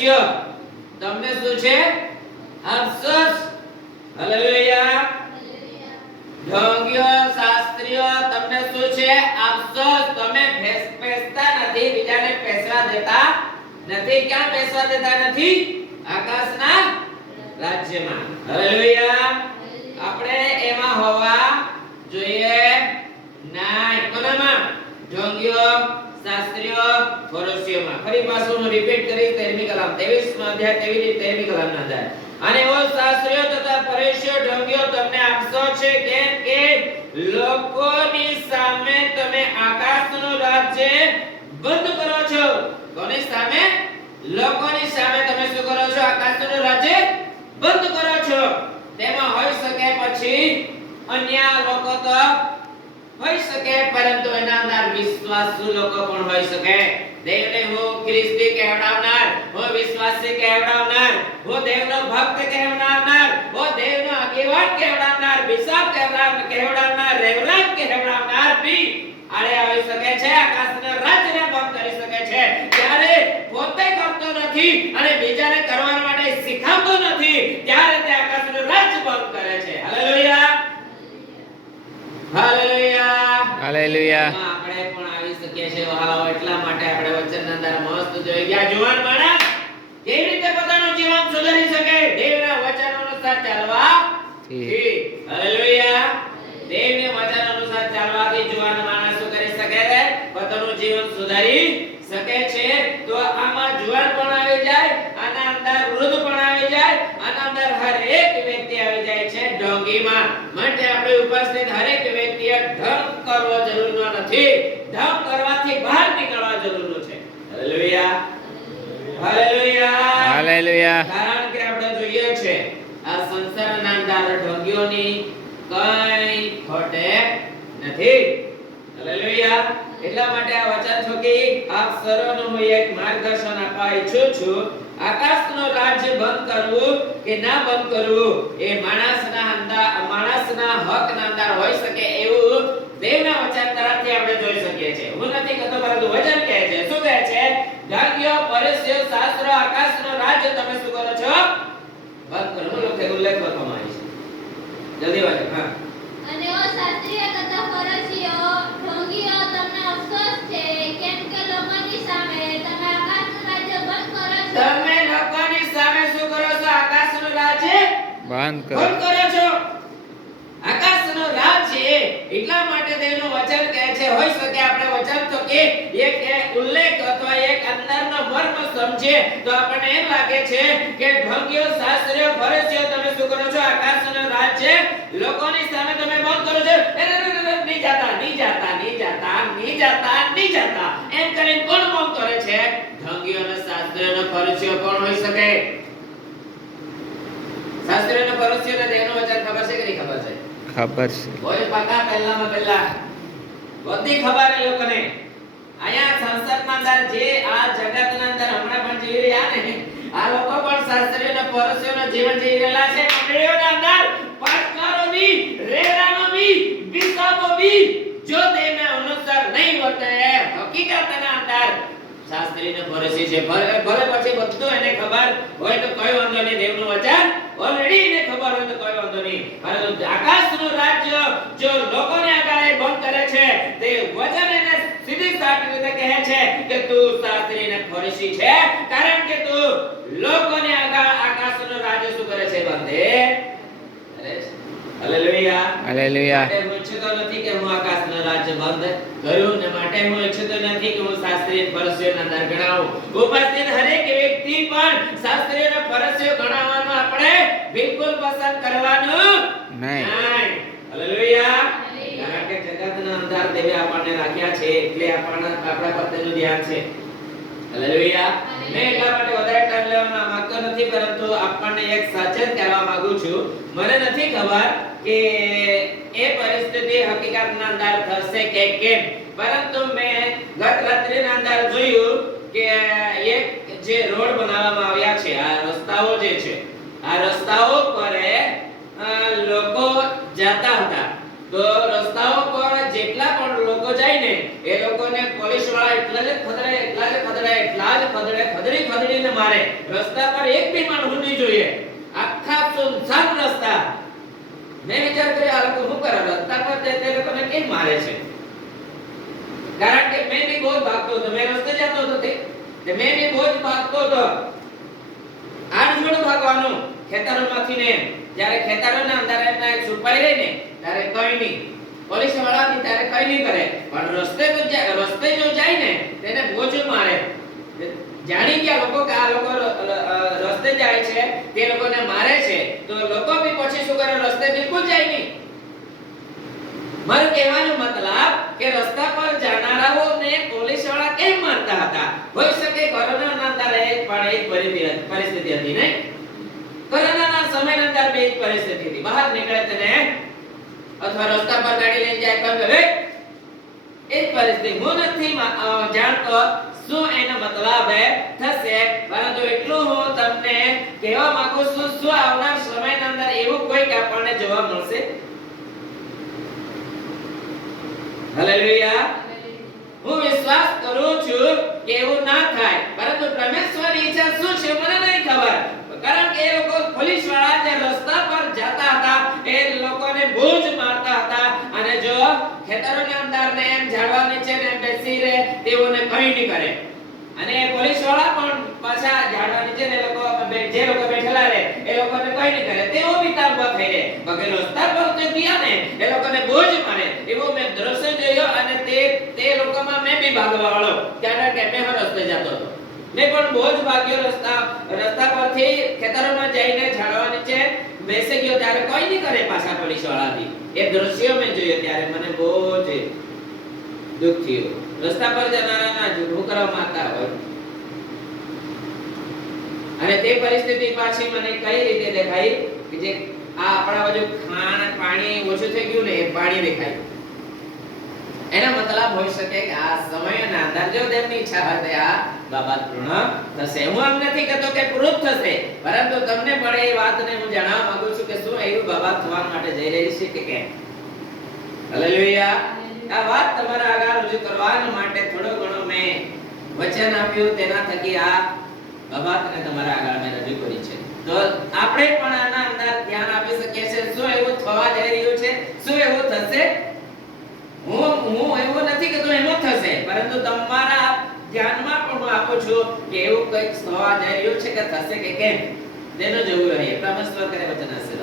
પરસ્ય તમને શું છે? અફસોસ. હાલેલુયા. ઢોંગીઓ શાસ્ત્રીઓ તમને શું છે? અફસોસ. તમે પેસતા નથી, બીજાને પેસવા દેતા નથી. ક્યાં પેસવા દેતા નથી? આકાશના રાજ્યમાં. હાલેલુયા. આપણે એમાં હોવા જોઈએ નહીં. કોનામાં? ઢોંગીઓ શાસ્ત્રીઓ ફરોશીઓમાં. ફરી પાછું હું રિપીટ કરીશ 13મી કલમ 23માં અધ્યાય 23મી કલમના અધ્યાય. અને ઓ શાસ્ત્રીઓ તથા ફરીસીઓ ઢોંગીઓ તમને અફસોસ છે, કેમ કે લોકોની સામે તમે આકાશનું રાજ્ય બંધ કરો છો. કોની સામે? લોકોની સામે તમે શું કરો છો? આકાશનું રાજ્ય બંધ કરો છો. તેમાં હોઈ શકે પછી અન્ય લોકો તો હોઈ શકે, પરંતુ એના અંદર વિશ્વાસુ લોકો પણ હોઈ શકે. દેવને હું ખ્રિસ્તી કહેવડાવનાર, હું વિશ્વાસી કહેવડાવનાર, હું દેવનો ભક્ત કહેવડાવનાર, હું દેવનો આગેવાન કહેવડાવનાર, બિશપ કહેવડાવનાર, રેવરન્ડ કહેવડાવનાર બી આડે આવી શકે છે. આકાશના રાજ્યને બંધ કરી શકે છે. ત્યારે પોતે કરતો નથી અને બીજાને કરવા માટે શીખવતો નથી, ત્યારે તે આકાશનું રાજ્ય બંધ કરે છે. હાલેલુયા. હાલેલુયા. હાલેલુયા. આપણે પણ આવી શકીએ છીએ. વાહ, એટલા માટે આપણે વચનના અંદર મસ્ત જોઈ ગયા. જુવાન માણસ કેવી રીતે પોતાનું જીવન સુધારી શકે? દેવના વચન અનુસાર ચાલવાથી. હાલેલુયા. દેવના વચન અનુસાર ચાલવાથી જુવાન માણસ શું કરી શકે છે? પોતાનું જીવન સુધારી શકે છે. તો આમાં જુવાન પણ આવી જાય, આના અંદર વૃદ્ધ પણ આવી જાય, આના અંદર હરેક વ્યક્તિ આવી જાય છે ઢોંગીમાં. માટે આપણે ઉપસ્થિત હરેક વ્યક્તિએ ઢંગ કરવો જરૂરી નથી. ઢંગ કરવાથી બહાર નીકળવા જરૂરી છે. હાલેલુયા. હાલેલુયા. હાલેલુયા. કારણ કે આપણે જોઈએ છે આ સંસારના અંદર ઢોંગીઓની કઈ ખોટે નથી. હાલેલુયા. એટલા માટે આ વચન છોકી આપ સર્વનો હું એક માર્ગદર્શન આપવા ઈચ્છું છું. આકાશનો રાજ્ય બંધ કરવું કે ના બંધ કરવું એ માણસના હકના અંદર હોઈ શકે એવું દેવના વચન તરફથી આપણે જોઈ શકીએ છીએ. હું નથી કહેતો, પરંતુ વચન કહે છે. શું કહે છે? ઢોંગીઓ, ફરીસીઓ, શાસ્ત્રો, આકાશનો રાજ્ય તમે શું કરો છો? બંધ કરો. ઉલ્લેખ કરવામાં આવી છે. જલ્દી વાંચો. હા. અને ઓ શાસ્ત્રીઓ તથા ફરીસીઓ ઢોંગીઓ તમને અફસોસ છે, કેમ કે લોકોની સામે તમે આકાશનું રાજ્ય બંધ કરો છો. તમે લોકોની સામે શું કરો છો? આકાશનું રાજ્ય બંધ કરો. બંધ કરો છો. આકાશનું રાજ્ય એટલા માટે તેનું વચન કહે છે. હોઈ શકે આપણે વચન તો કે એક ઉલ્લેખ અથવા એક અંદરનો મર્મ સમજે તો આપણને એમ લાગે છે કે ઢોંગીઓ, શાસ્ત્રીઓ, ફરીસીઓ તમે શું કરો છો? આકાશનું રાજ્ય લોકોની સામે તમે બંધ કરો છો. નહીં જાતા, નહીં જાતા, નહીં જાતા, નહીં જાતા, નહીં જાતા એમ કરીને કોણ બંધ કરે છે? ઢોંગીઓ અને શાસ્ત્રીઓ અને ફરીસીઓ કોણ હોઈ શકે? શાસ્ત્રીઓ અને ફરીસીઓને દેવનું વચન ખબર છે કે નહીં ખબર છે? ખબર છે. કોઈ પાકા પહેલામાં પહેલા બધી ખબર એ લોકોને. આયા સંસારના અંદર જે આ જગતના અંદર હમણાં પણ જીવી રહ્યા ને, આ લોકો પણ શાસ્ત્રીઓ અને ફરીસીઓનું જીવન જીવી રહેલા છે. મંડળીઓના અંદર પાસ્ટરો બી, રેવરાનો બી, બિશપો બી જો દેવના અનુસાર નહીં વર્તે, હકીકતના અંદર શાસ્ત્રી ને ફરીસી છે. ભલે પછી બધું એને ખબર હોય તો કોઈ વાંધો નહીં. દેવનું વચન ઓલરેડી એને ખબર હોય તો કોઈ વાંધો નહીં. પરંતુ આકાશનું રાજ્ય જો લોકોને આગળ બંધ કરે છે, તે વચન એને સીધી સાટી રીતે કહે છે કે તું શાસ્ત્રી ને ફરીસી છે, કારણ કે તું લોકોને આગળ આકાશનું રાજ્ય શું કરે છે? બંધે કરે છે. હાલેલુયા. હાલેલુયા. માટે હું ઈચ્છતો નથી કે હું આકાશનું રાજ્ય બંધ કરું, ને માટે હું ઈચ્છતો નથી કે હું શાસ્ત્રી અને ફરીસીઓના અંદર ગણાવું. ઉપસ્થિત હરેક વ્યક્તિ પણ શાસ્ત્રી અને ફરીસીઓ ગણાવવાનું આપણે બિલકુલ પસંદ કરવાનું નહીં. હાલેલુયા. કારણ કે જગતના અંદર દેવે આપણને રાખ્યા છે એટલે આપણા પ્રત્યેનું ધ્યાન છે. હાલેલુયા. મેં એટલા માટે વધારે ટાઈમ લેવાનો માંગતો નથી, પરંતુ આપણને એક સચેત કરવા માંગુ છું. મને નથી ખબર કે એ પરિસ્થિતિ હકીકતના અંદર થશે કે કેમ, પરંતુ મેં ગત રાત્રિના અંદર જોયું કે એક જે રોડ બનાવવામાં આવ્યા છે, આ રસ્તાઓ જે છે, આ રસ્તાઓ પર લોકો જતા હતા. તો રસ્તાઓ પર જેટલા પણ લોકો જાય ને, એ લોકોને પોલીસ વાળા એટલા ખદડીને મારે. રસ્તા પર એક બી માણસ નહીં જોઈએ. આખા સુનસાન રસ્તા. મેં વિચાર કર્યો આ લોકો શું કરે રસ્તા પર તે લોકોને કેમ મારે છે? કારણ કે મેં બી બહુ ભાગતો હતો, મેં રસ્તે જતો હતો તે મેં બી બહુ ભાગતો હતો. આડછોડ ભાગવાનું ખેતરોમાંથી ને જ્યારે ખેતરોના અંદર એમના એક છુપાઈ રહી ને ત્યારે કઈ નહીં પોલીસ વાળા ની ત્યારે કઈ નહીં કરે, પણ રસ્તે જો જાય ને તેને બોજ મારે. જાણી ગયા લોકો કે આ લોકો રસ્તે જાય છે, તે લોકોને મારે છે, તો લોકો બી પછી શું કરે રસ્તે બિલકુલ જાય નહીં. મારું કહેવાનો મતલબ કે રસ્તા પર જાનારાઓને પોલીસ વાળા કેમ મારતા હતા? હોઈ શકે કોરોનાના અંદર પણ એક પરિસ્થિતિ હતી ને, કોરોનાના સમયના અંદર બે જ પરિસ્થિતિ હતી. બહાર નીકળે તેને અથવા રસ્તા પર ગાડી લઈને જાય તો હવે એ જ પરિસ્થિતિ. હું નથી જાણતો શું એનો મતલબ થશે, પરંતુ એટલું હું તમને કહેવા માંગુ છું, શું આવનાર સમયના અંદર એવું કોઈ આપણને જોવા મળશે? હાલેલુયા. હું વિશ્વાસ કરું છું કે એવું ના થાય, પરંતુ પરમેશ્વરની ઈચ્છા શું છે મને નહીં ખબર. કારણ કે એ લોકો પોલીસ વાળા જે રસ્તા પર જતા હતા એ લોકોને બહુ જ મારતા હતા, અને જો ખેતરોની અંદર ને એમ ઝાડવા નીચે ને બેસી રહે તેઓને કંઈ નહીં કરે. અને પોલીસ વાળા પણ પાછા ઝાડવા નીચે ને લોકો જે લોકો બેઠેલા રહે એ લોકોને કંઈ નહીં કરે, તેઓ બી ત્યાં ઉભા થઈ રહે. બાકી રસ્તા પર જે ગયા ને એ લોકોને બહુ જ મારે. એવો મેં દ્રશ્ય જોયો, અને તે લોકોમાં મેં બી ભાગવા વાળો, કારણ કે મેં રસ્તે જતો હતો. મેં પણ બહુ જ ભાગ્યો. રસ્તા પરથી ખેતરોમાં જઈને ઝાડવા નીચે બેસી ગયો ત્યારે કોઈ નહીં કરે પાછા પોલીસ વાળાથી. એ દ્રશ્યો મેં જોયો ત્યારે મને બહુ જ દુઃખ થયું. રસ્તા પર જનારાના ઝઘડો કરવા માંગતા હોય, અને તે પરિસ્થિતિ પાછી મને કઈ રીતે દેખાઈ કે જે આ આપણા બાજુ ખાણ પાણી ઓછું થઈ ગયું ને એ પાણી દેખાય. એનો મતલબ હોઈ શકે કે આ સમયના અંદર જો તેમની ઈચ્છા હોય તો આ બાબત પૂર્ણ થશે. હું એમ નથી કહેતો કે પૂરું થશે, પરંતુ તમને પણ એ વાતને હું જણાવવા માંગુ છું કે શું એવું બાબત થવા માટે જઈ રહી છે કે કેમ. હાલેલુયા. આ વાત તમારા આગળ રજૂ કરવા માટે થોડો ઘણો મેં વચન આપ્યું, તેના થકી આ બાબતને તમારા આગળ મેં રજૂ કરી છે. તો આપણે પણ આના અંદર ધ્યાન આપી શકીએ છીએ શું એવું થવા જઈ રહ્યું છે, શું એવું થશે. હું એવું નથી કહેતો એમ જ થશે, પરંતુ તમારા ધ્યાનમાં પણ હું આપું છું કે એવું કંઈક થવા જઈ રહ્યું છે કે થશે કે કેમ તેનો જોવું રહે. પરમેશ્વર કરે વચન હશે.